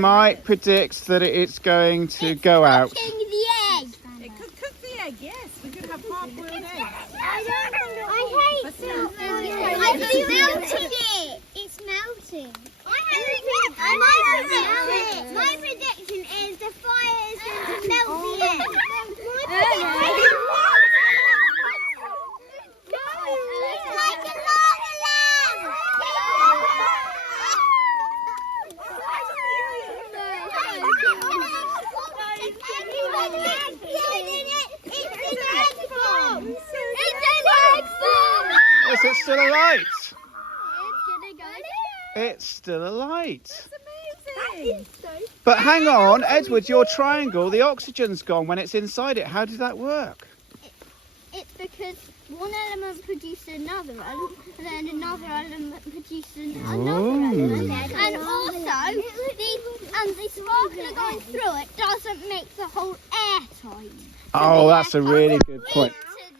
Mike predicts that it's going to go out. The egg. It could cook the egg, yes. We could have hard-boiled eggs. I hate it's melting it. It's melting. My prediction is the fire is going to melt the egg. Like a lava lamp. Is it still alight? It's still alight. Amazing. But hang on, Edward, your triangle, the oxygen's gone when it's inside it. How did that work? It's because one element produces another element, and then another element produces another element. And also, the sparkler going through it doesn't make the hole airtight. Oh, that's a really good point.